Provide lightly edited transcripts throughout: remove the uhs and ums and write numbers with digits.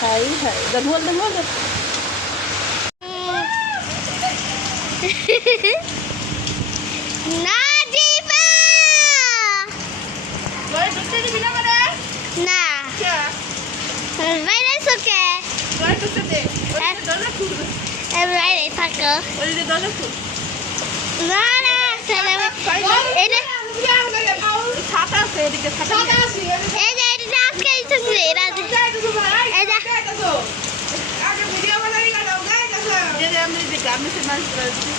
Thấy gần luôn rồi. Nadifa! Rồi tôi đi bên nào đấy? Na. Dạ. বাইরে সকে Rồi tôi đi. Rồi tôi đi đâu? বাইরে থাকো Rồi đi đâu đâu? না না ছেলে এটা ছাতা আছে এদিকে ছাতা আছে এই যে এটা আজকে এসেছে এরা এই যে আগে ভিডিও বানাই না গাইস এই যে আমি দেখি আমি সে মাছ ধরছি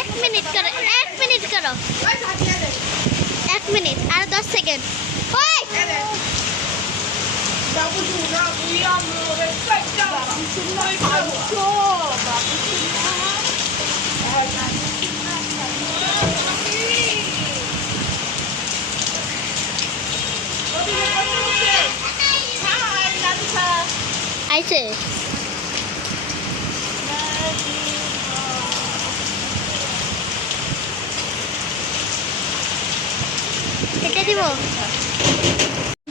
এক মিনিট করো 1 মিনিট আর 10 সেকেন্ড ওই আইছে এটা দিব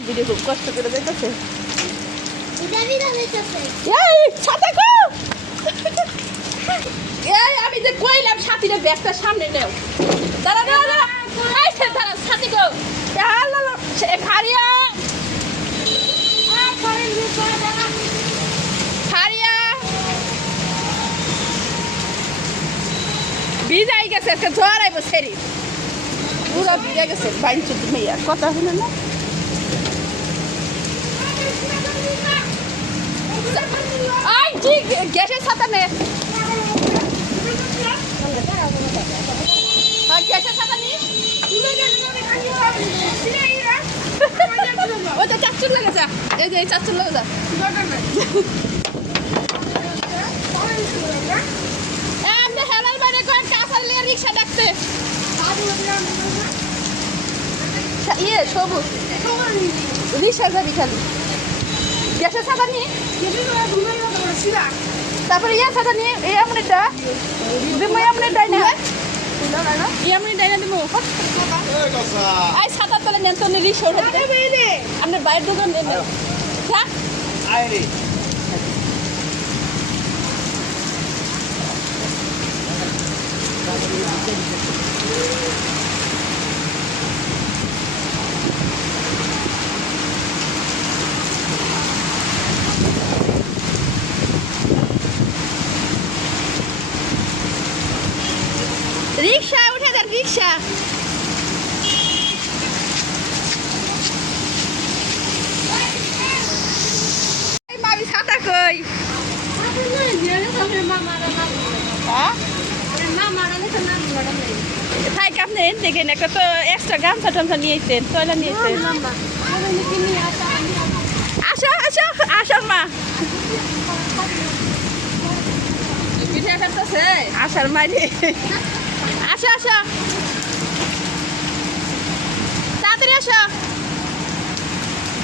ভিডিও খুব কষ্ট করে দেখতেছে এটা ভিডিও দেখতেছে এই ছাতা কো এই আমি যে কইলাম সাথীরে ব্যাগটা সামনে নেও দাঁড়া আইছে দাঁড়া সাথী গো আল্লাহ সে খারিয়া খারিয়া ভিজাই গেছে একটা জ্বর আইব সেরি পুরো ভিজে গেছে বাইঞ্চু তুমি আর কথা হলো না আই ঠিক গ্যাসের ছাতা নে গ্যাসের ছাতা নি ও তো চাচুর লাগে যা এই যে চাচুর লাগে যা এমনি হেলার বাইরে কয়েক কাঁচার লিয়ে রিক্সা ডাকতে ইয়ে সবুজ রিক্সা যাবি খালি গ্যাসের ছাতা নিয়ে তারপরে ইয়া ছাতা নিয়ে এই আমনেটা দিমু আমনেটা না এই আমনেটা না দিমু আই ছাতা তলে নেন তো রিক্সা উঠে দিতে আপনি বাইরের দোকান দেন হ্যাঁ আইরে রিক্সা উঠে যান রিক্সা মামি ছাতা কই থাই আপনি দেখেন একটা তো এক্সট্রা গামছা টামছা নিয়েছেন তয়লা নিয়েছেন আসো আসো আসো মা পিঠা খাচ্ছে আসার মাঝে আসো আসো তাড়াতাড়ি আসো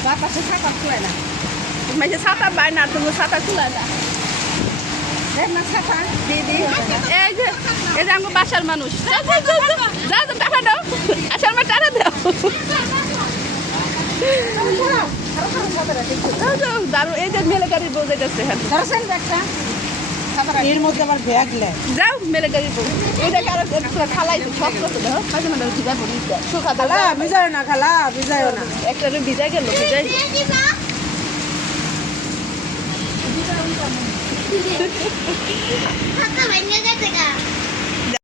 বাপাসে ছাতা খুলে না মাঝে ছাতা পায় না তুমি ছাতা খুলে না ছাতা দিদি এই যে আমার বাসার মানুষ যা টাকা দাও আসার মা টাকা দাও দারু এই যে মেলে গাড়ির বউ যাচ্ছে এর মধ্যে আবার ব্যাগ লে যাও মেলে গাড়ির বউ এটা কারো খালাই সব করতে দাও ভিজা পড়ি শুকা খালা ভিজায় না খালা ভিজায় না একটা ভিজা গেল ভিজাই ছাতা ভেঙে গেছে গা